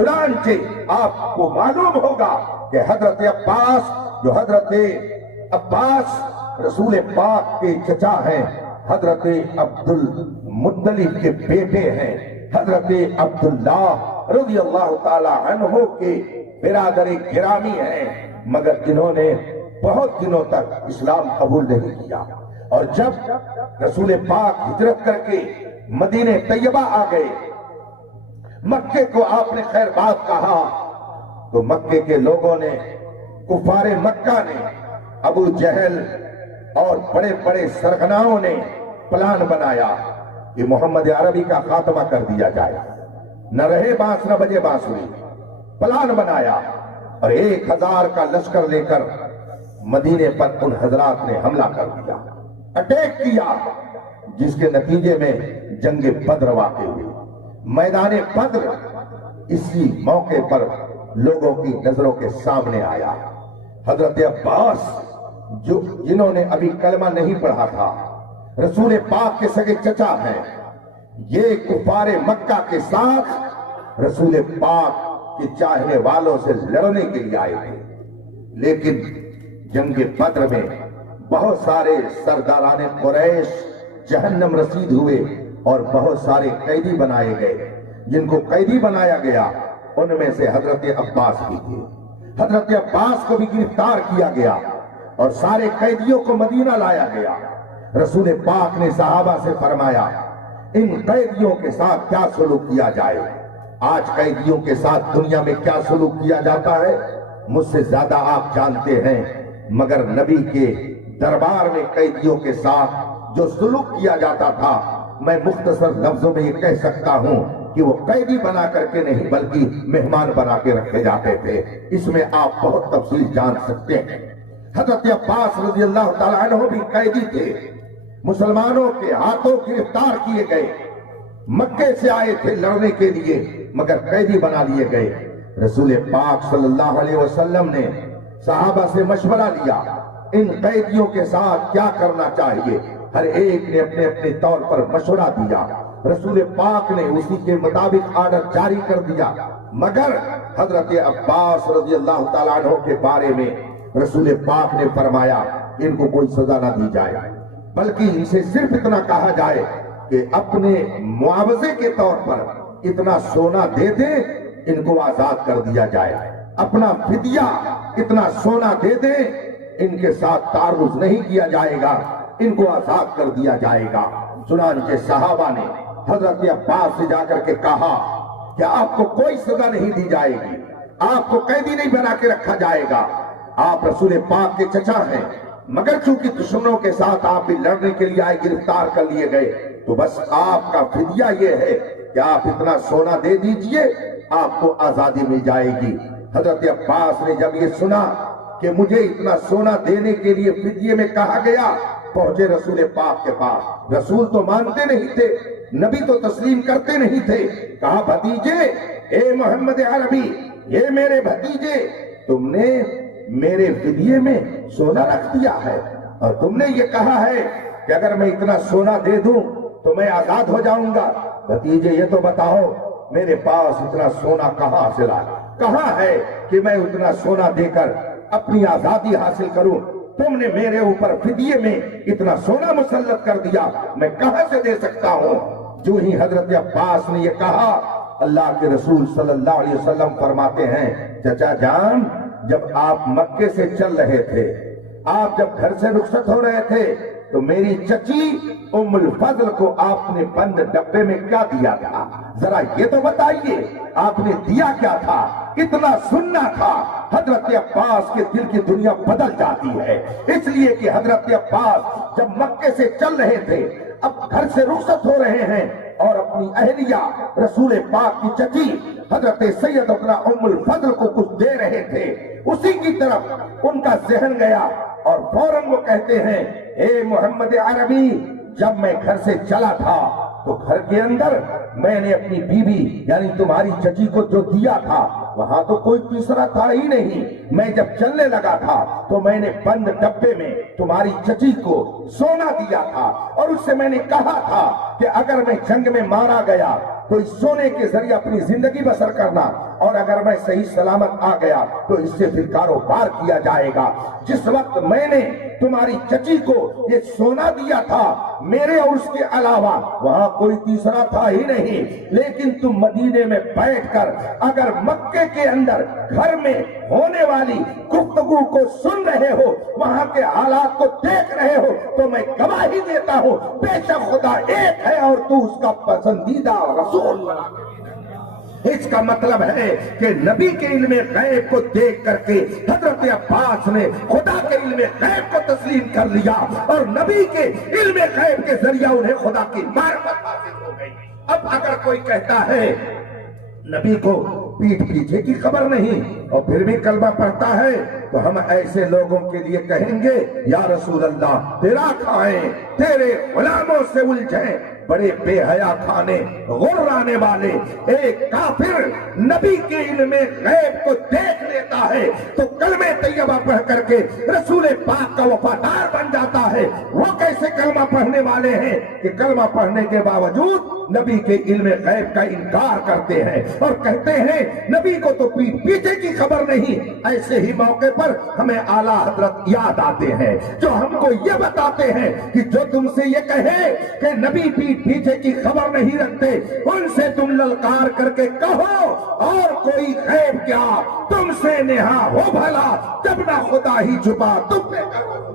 چنانچہ آپ کو معلوم ہوگا کہ حضرت عباس، جو حضرت عباس رسول پاک کے چچا ہیں، حضرت عبد المطلب کے بیٹے ہیں، حضرت عبداللہ رضی اللہ تعالی عنہ کے برادر گرامی ہیں، مگر جنہوں نے بہت دنوں تک اسلام قبول نہیں کیا۔ اور جب رسول پاک ہجرت کر کے مدینہ طیبہ آ گئے، مکے کو آپ نے خیر بات کہا، تو مکے کے لوگوں نے، کفار مکہ نے، ابو جہل اور بڑے بڑے سرغناؤں نے پلان بنایا کہ محمد عربی کا خاتمہ کر دیا جائے، نہ رہے بانس نہ بجے بانسری۔ پلان بنایا اور 1000 کا لشکر لے کر مدینے پر ان حضرات نے حملہ کر دیا، اٹیک کیا، جس کے نتیجے میں جنگ بدر واقع ہوئی۔ میدان بدر اسی موقع پر لوگوں کی نظروں کے سامنے آیا۔ حضرت عباس جنہوں نے ابھی کلمہ نہیں پڑھا تھا، رسول پاک کے سگے چچا ہیں، یہ کفار مکہ کے ساتھ رسول پاک کے چاہنے والوں سے لڑنے کے لیے آئے تھے، لیکن جنگ بدر میں بہت سارے سرداران قریش جہنم رسید ہوئے اور بہت سارے قیدی بنائے گئے۔ جن کو قیدی بنایا گیا ان میں سے حضرت عباس بھی تھے۔ حضرت عباس کو بھی گرفتار کیا گیا اور سارے قیدیوں کو مدینہ لایا گیا۔ رسول پاک نے صحابہ سے فرمایا ان قیدیوں کے ساتھ کیا سلوک کیا جائے۔ آج قیدیوں کے ساتھ دنیا میں کیا سلوک کیا جاتا ہے مجھ سے زیادہ آپ جانتے ہیں، مگر نبی کے دربار میں قیدیوں کے ساتھ جو سلوک کیا جاتا تھا، میں مختصر لفظوں میں یہ کہہ سکتا ہوں کہ وہ قیدی بنا کر کے نہیں بلکہ مہمان بنا کے رکھے جاتے تھے۔ اس میں آپ بہت تفصیل جان سکتے ہیں۔ حضرت عباس رضی اللہ تعالیٰ عنہ بھی قیدی تھے، مسلمانوں کے ہاتھوں گرفتار کیے گئے، مکے سے آئے تھے لڑنے کے لیے مگر قیدی بنا لیے گئے۔ رسول پاک صلی اللہ علیہ وسلم نے صحابہ سے مشورہ لیا ان قیدیوں کے ساتھ کیا کرنا چاہیے۔ ہر ایک نے اپنے اپنے طور پر مشورہ دیا، رسول پاک نے اسی کے مطابق آرڈر جاری کر دیا، مگر حضرت عباس رضی اللہ تعالیٰ عنہ کے بارے میں رسول پاک نے فرمایا ان کو کوئی سزا نہ دی جائے، بلکہ ان سے صرف اتنا کہا جائے کہ اپنے معاوضے کے طور پر اتنا سونا دے دیں، ان کو آزاد کر دیا جائے، اپنا فدیہ اتنا سونا دے دیں، ان کے ساتھ تعرض نہیں کیا جائے گا، ان کو آزاد کر دیا جائے گا۔ چنانچہ صحابہ نے حضرت عباس سے جا کر کے کہا کہ آپ کو کوئی سزا نہیں دی جائے گی، آپ کو قیدی نہیں بنا کے رکھا جائے گا، آپ رسول پاک کے چچا ہیں، مگر چونکہ دشمنوں کے ساتھ آپ بھی لڑنے کے لیے آئے، گرفتار کر لیے گئے، تو بس آپ کا فدیہ یہ ہے کہ آپ اتنا سونا دے دیجئے، آپ کو آزادی مل جائے گی۔ حضرت عباس نے جب یہ سنا کہ مجھے اتنا سونا دینے کے لیے فدیے میں کہا گیا، پہنچے رسول پاک کے پاس۔ رسول تو مانتے نہیں تھے، نبی تو تسلیم کرتے نہیں تھے۔ کہا بھتیجے، اے محمد عربی، یہ میرے بھتیجے، تم نے میرے فدیے میں سونا رکھ دیا ہے اور تم نے یہ کہا ہے کہ اگر میں اتنا سونا دے دوں تو میں آزاد ہو جاؤں گا۔ بھتیجے یہ تو بتاؤ میرے پاس اتنا سونا کہاں سے لایا، کہاں ہے کہ میں اتنا سونا دے کر اپنی آزادی حاصل کروں؟ تم نے میرے اوپر فدیے میں اتنا سونا مسلط کر دیا، میں کہاں سے دے سکتا ہوں؟ جو ہی حضرت عباس نے یہ کہا، اللہ کے رسول صلی اللہ علیہ وسلم فرماتے ہیں چچا جان، جب آپ مکے سے چل رہے تھے، آپ جب گھر سے رخصت ہو رہے تھے تو میری چچی ام الفضل کو آپ نے بند ڈبے میں کیا دیا تھا؟ ذرا یہ تو بتائیے، آپ نے دیا کیا تھا؟ اتنا سننا تھا۔ حضرت عباس کے دل کی دنیا بدل جاتی ہے، اس لیے کہ حضرت عباس جب مکے سے چل رہے تھے، اب گھر سے رخصت ہو رہے ہیں اور اپنی اہلیہ رسول پاک کی چچی حضرت سیدتنا ام الفضل کو کچھ دے رہے تھے، اسی کی طرف ان کا ذہن گیا اور فوراً وہ کہتے ہیں اے محمد عربی، جب میں گھر سے چلا تھا تو گھر کے اندر میں نے اپنی بیوی یعنی تمہاری چچی کو جو دیا تھا وہاں تو کوئی تیسرا تھا ہی نہیں، میں جب چلنے لگا تھا تو میں نے بند ڈبے میں تمہاری چچی کو سونا دیا تھا اور اس سے میں نے کہا تھا کہ اگر میں جنگ میں مارا گیا تو اس سونے کے ذریعے اپنی زندگی بسر کرنا، اور اگر میں صحیح سلامت آ گیا تو اس سے پھر کاروبار کیا جائے گا۔ جس وقت میں نے تمہاری چچی کو یہ سونا دیا تھا، میرے اور اس کے علاوہ وہاں کوئی تیسرا تھا ہی نہیں، لیکن تم مدینے میں بیٹھ کر اگر مکے کے اندر گھر میں ہونے والی گفتگو کو سن رہے ہو، وہاں کے حالات کو دیکھ رہے ہو، تو میں گواہی دیتا ہوں بے شک خدا ایک ہے اور تو اس کا پسندیدہ رسول بنا۔ اس کا مطلب ہے کہ نبی کے علم غیب کو دیکھ کر کے حضرت عباس نے خدا کے علم غیب کو تسلیم کر لیا، اور نبی کے علم غیب کے ذریعہ انہیں خدا کی معرفت حاصل ہو گئی۔ اب اگر کوئی کہتا ہے نبی کو پیٹھ پیچھے کی خبر نہیں اور پھر بھی کلمہ پڑھتا ہے، تو ہم ایسے لوگوں کے لیے کہیں گے یا رسول اللہ تیرا کھائیں، تیرے غلاموں سے الجھیں، بڑے بے حیا کھانے غرانے والے۔ ایک کافر نبی کے علم غیب کو دیکھ لیتا ہے تو کلمہ طیبہ پڑھ کر کے رسول پاک کا وفادار بن جاتا ہے۔ وہ کیسے کلمہ پڑھنے والے ہیں کہ کلمہ پڑھنے کے باوجود نبی کے علم غیب کا انکار کرتے ہیں اور کہتے ہیں نبی کو تو پیچھے کی خبر نہیں۔ ایسے ہی موقع پر ہمیں اعلیٰ حضرت یاد آتے ہیں جو ہم کو یہ بتاتے ہیں کہ جو تم سے یہ کہے کہ نبی پیچھے کی خبر نہیں رکھتے، ان سے تم للکار کر کے کہو اور کوئی غیب کیا تم سے نہا ہو بھلا، جب نہ خدا ہی چھپا تم نے کرو۔